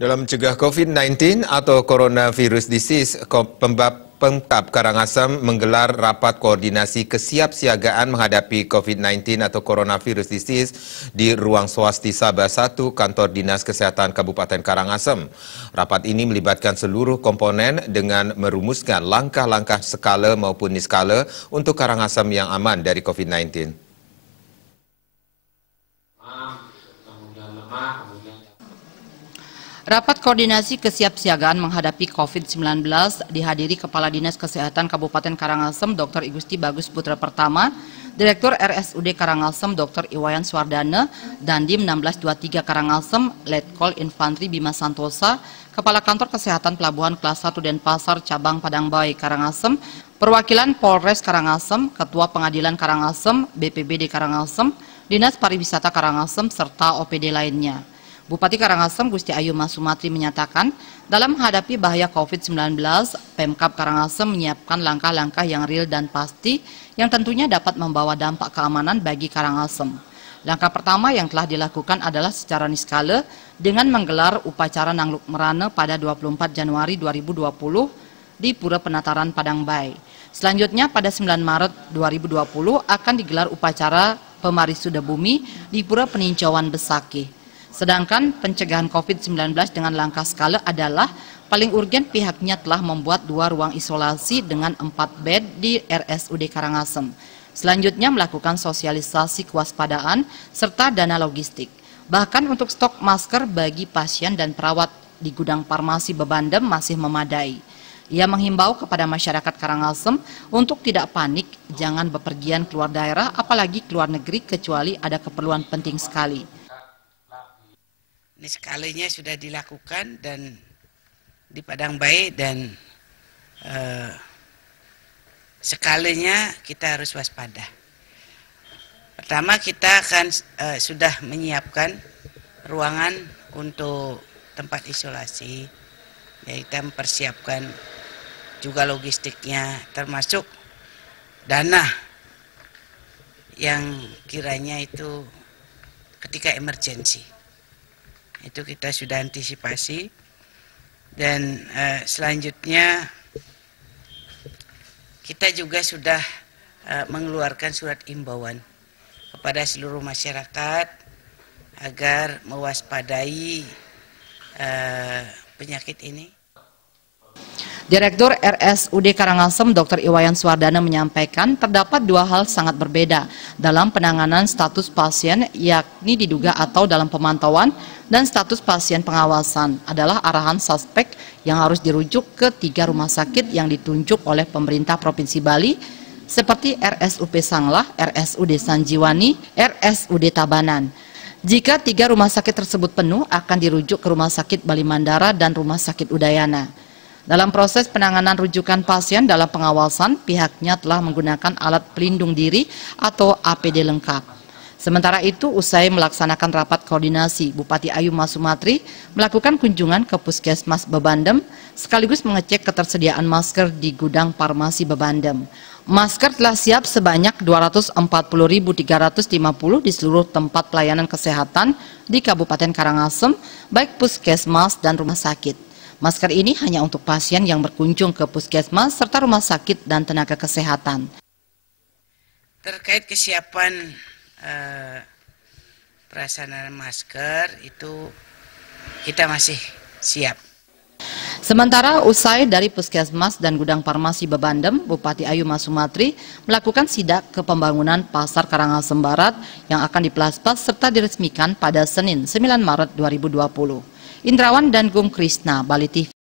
Dalam mencegah COVID-19 atau coronavirus disease, Pemkab Karangasem menggelar rapat koordinasi kesiapsiagaan menghadapi COVID-19 atau coronavirus disease di ruang swasti Sabah 1 Kantor Dinas Kesehatan Kabupaten Karangasem. Rapat ini melibatkan seluruh komponen dengan merumuskan langkah-langkah skala maupun niskala untuk Karangasem yang aman dari COVID-19. Rapat koordinasi kesiapsiagaan menghadapi COVID-19 dihadiri Kepala Dinas Kesehatan Kabupaten Karangasem Dr. Igusti Bagus Putra Pertama, Direktur RSUD Karangasem Dr. Iwayan Swardana, Dandim 1623 Karangasem, Letkol Infantri Bima Santosa, Kepala Kantor Kesehatan Pelabuhan Kelas 1 Denpasar Cabang Padangbai Karangasem, perwakilan Polres Karangasem, Ketua Pengadilan Karangasem, BPBD Karangasem, Dinas Pariwisata Karangasem, serta OPD lainnya. Bupati Karangasem Gusti Ayu Masumatri menyatakan, dalam menghadapi bahaya COVID-19, Pemkab Karangasem menyiapkan langkah-langkah yang real dan pasti yang tentunya dapat membawa dampak keamanan bagi Karangasem. Langkah pertama yang telah dilakukan adalah secara niskala dengan menggelar upacara Nangluk Merana pada 24 Januari 2020 di Pura Penataran Padangbai. Selanjutnya pada 9 Maret 2020 akan digelar upacara Pemarisuda Bumi di Pura Peninjauan Besakih. Sedangkan pencegahan COVID-19 dengan langkah skala adalah paling urgen pihaknya telah membuat 2 ruang isolasi dengan 4 bed di RSUD Karangasem. Selanjutnya melakukan sosialisasi kewaspadaan serta dana logistik. Bahkan untuk stok masker bagi pasien dan perawat di gudang farmasi Bebandem masih memadai. Ia menghimbau kepada masyarakat Karangasem untuk tidak panik, jangan bepergian keluar daerah apalagi keluar negeri kecuali ada keperluan penting sekali. Ini skalanya sudah dilakukan dan di Padangbai dan skalanya kita harus waspada. Pertama kita akan sudah menyiapkan ruangan untuk tempat isolasi. Ya, kita mempersiapkan juga logistiknya termasuk dana yang kiranya itu ketika emergensi. Itu kita sudah antisipasi dan selanjutnya kita juga sudah mengeluarkan surat imbauan kepada seluruh masyarakat agar mewaspadai penyakit ini. Direktur RSUD Karangasem Dr. Iwayan Swardana menyampaikan terdapat 2 hal sangat berbeda dalam penanganan status pasien yakni diduga atau dalam pemantauan dan status pasien pengawasan adalah arahan suspek yang harus dirujuk ke 3 rumah sakit yang ditunjuk oleh pemerintah Provinsi Bali seperti RSUP Sanglah, RSUD Sanjiwani, RSUD Tabanan. Jika 3 rumah sakit tersebut penuh akan dirujuk ke Rumah Sakit Bali Mandara dan Rumah Sakit Udayana. Dalam proses penanganan rujukan pasien dalam pengawasan, pihaknya telah menggunakan alat pelindung diri atau APD lengkap. Sementara itu, usai melaksanakan rapat koordinasi, Bupati Ayu Masumatri melakukan kunjungan ke Puskesmas Bebandem, sekaligus mengecek ketersediaan masker di gudang farmasi Bebandem. Masker telah siap sebanyak 240.350 di seluruh tempat pelayanan kesehatan di Kabupaten Karangasem, baik puskesmas dan rumah sakit. Masker ini hanya untuk pasien yang berkunjung ke puskesmas serta rumah sakit dan tenaga kesehatan. Terkait kesiapan pelaksanaan masker itu kita masih siap. Sementara usai dari puskesmas dan gudang farmasi Bebandem, Bupati Ayu Masumatri melakukan sidak ke pembangunan Pasar Karangasem Barat yang akan diplaspas serta diresmikan pada Senin 9 Maret 2020. Indrawan dan Gung Krisna, Bali TV.